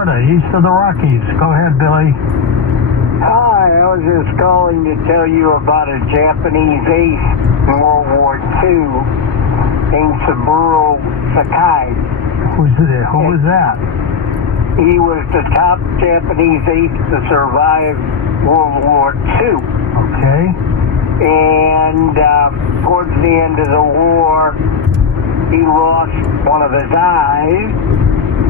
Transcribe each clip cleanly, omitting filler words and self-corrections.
Florida, east of the Rockies. Go ahead, Billy. Hi, I was just calling to tell you about a Japanese ace in World War II named Saburo Sakai. Who was that? He was the top Japanese ace to survive World War II. Okay. And towards the end of the war, he lost one of his eyes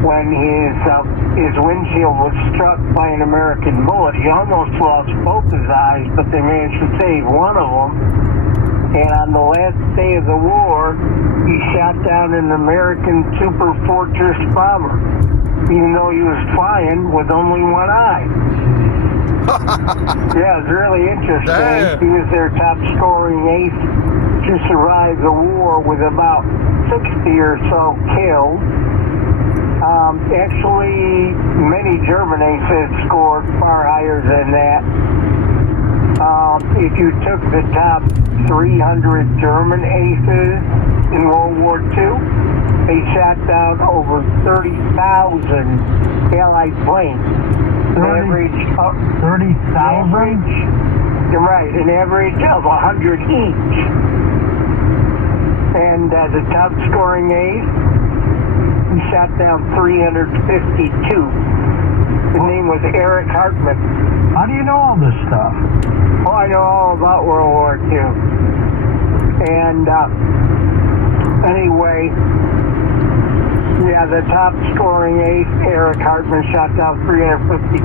when his windshield was struck by an American bullet. He almost lost both his eyes, but they managed to save one of them. And on the last day of the war, he shot down an American Super Fortress bomber, even though he was flying with only one eye. Yeah, it's really interesting. Damn. He was their top scoring ace to survive the war with about 60 or so killed. Actually, many German aces scored far higher than that. If you took the top 300 German aces in World War II, they shot down over 30,000 Allied planes. An average 30,000? You're right, an average of 100 each. And the top scoring ace, he shot down 352. His name was Eric Hartman. How do you know all this stuff? Oh, I know all about World War II. And anyway, yeah, the top scoring ace, Eric Hartman, shot down 352.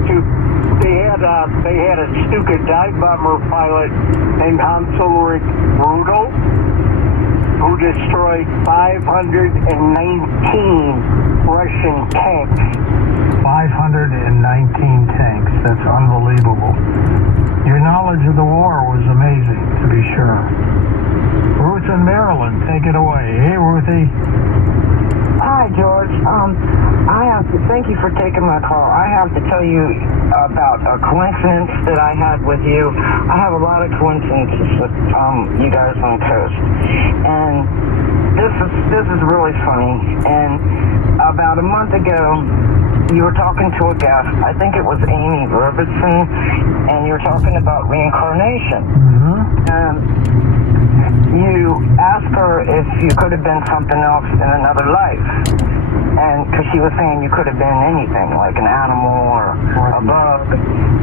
They had a Stuka dive bomber pilot named Hans Ulrich Rudel, who destroyed 519 Russian tanks. 519 tanks. That's unbelievable. Your knowledge of the war was amazing, to be sure. Ruth in Maryland, take it away. Hey, Ruthie. Hi, George. I have to thank you for taking my call. I have to tell you about a coincidence that I had with you. I have a lot of coincidences with you guys on the coast, and this is really funny. And about a month ago, you were talking to a guest. I think it was Amy Robertson, and you were talking about reincarnation. And you asked her if you could have been something else in another life. And because she was saying you could have been anything, like an animal or a bug.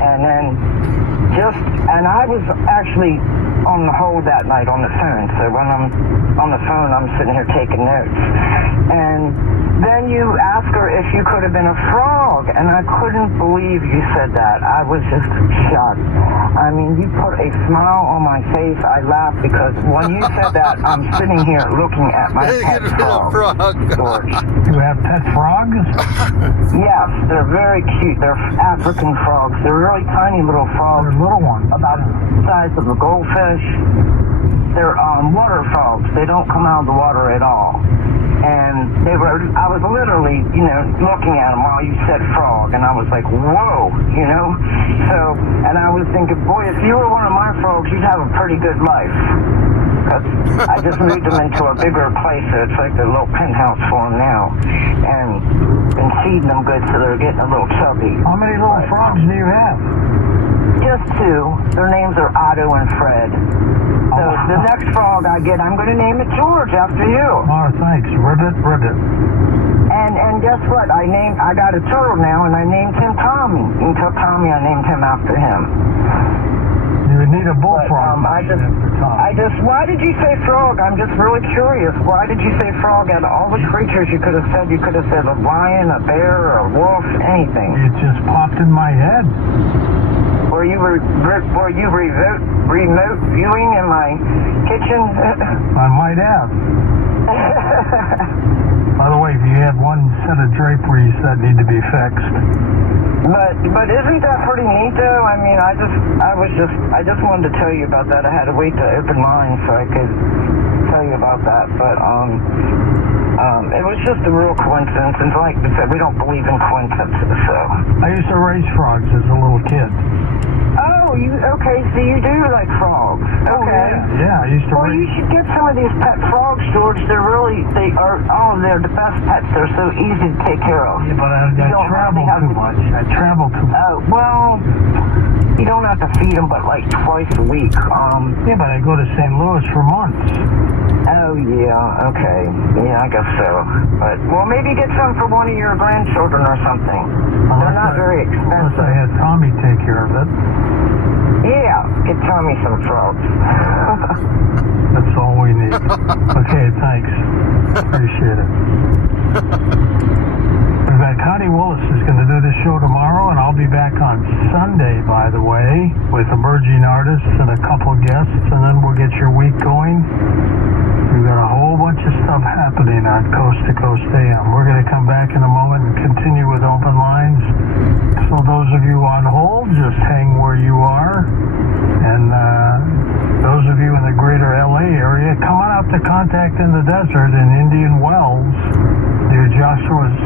And then and I was actually on the hold that night on the phone. So when I'm on the phone, I'm sitting here taking notes. And then you asked her if you could have been a frog, and I couldn't believe you said that. I was just shocked. I mean, you put a smile on my face. I laughed because when you said that, I'm sitting here looking at my pet frog, George. You have pet frogs? Yes, they're very cute. They're African frogs. They're really tiny little frogs. They're little ones. About the size of a goldfish. They're water frogs. They don't come out of the water at all. And I was literally, looking at them while you said frog, and I was like, whoa, So, and I was thinking, boy, if you were one of my frogs, you'd have a pretty good life. Because I just moved them into a bigger place, so it's like a little penthouse for them now. And been feeding them good, so they're getting a little chubby. How many little frogs do you have? Just two. Their names are Otto and Fred. So the next frog I get, I'm going to name it George after you. Oh, thanks. Ribbit. And guess what? I got a turtle now, and I named him Tommy. You can tell Tommy I named him after him. You would need a bullfrog. Why did you say frog? I'm just really curious. Why did you say frog? Out of all the creatures you could have said a lion, a bear, a wolf, anything. It just popped in my head. Were you remote viewing in my kitchen? I might have. By the way, if you have one set of draperies that need to be fixed. But isn't that pretty neat though? I mean, I just wanted to tell you about that. I had to wait to open mine so I could tell you about that. But it was just a real coincidence. And like I said, we don't believe in coincidences. So I used to raise frogs as a little kid. Oh, Oh, okay, so you do like frogs. Oh, Okay. yeah, I used to Well, you should get some of these pet frogs, George. They're the best pets. They're so easy to take care of. Yeah, but I travel too much. I travel too much. Oh, well, you don't have to feed them but like twice a week. Yeah, but I go to St. Louis for months. Oh, yeah, okay. Yeah, I guess so. But, well, maybe get some for one of your grandchildren or something. They're not very Unless I expensive. had Tommy take care of it. Yeah, get Tommy some frogs. That's all we need. Okay, thanks. Appreciate it. We've got Connie Willis is going to do the show tomorrow, and I'll be back on Sunday, by the way, with emerging artists and a couple guests, and then we'll get your week going. We've got a whole bunch of stuff happening on Coast to Coast AM. We're going to come back in a moment and continue with open lines. So those of you on hold, just hang where you are. And those of you in the greater LA area, come on out to Contact in the Desert in Indian Wells near Joshua's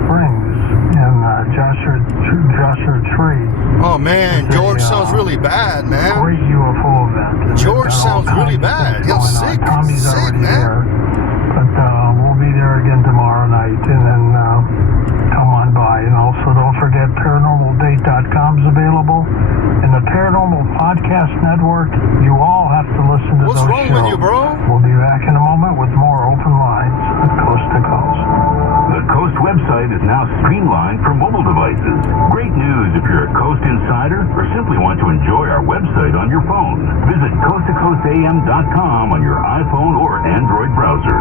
Springs and Joshua Tree. Oh man, George sounds really bad, man. Great UFO event. George sounds really bad. He's sick. Tommy's Sick, already man. there. But we'll be there again tomorrow night, and then come on by. And also don't forget paranormaldate.com is available. And the Paranormal Podcast Network, you all have to listen to What's those wrong shows. with you, bro? We'll be back in a moment with more open lines at Coast to Coast. The Coast website is now streamlined for mobile devices. Great news if you're a Coast insider or simply want to enjoy our website on your phone. Visit coasttocoastam.com on your iPhone or Android browser.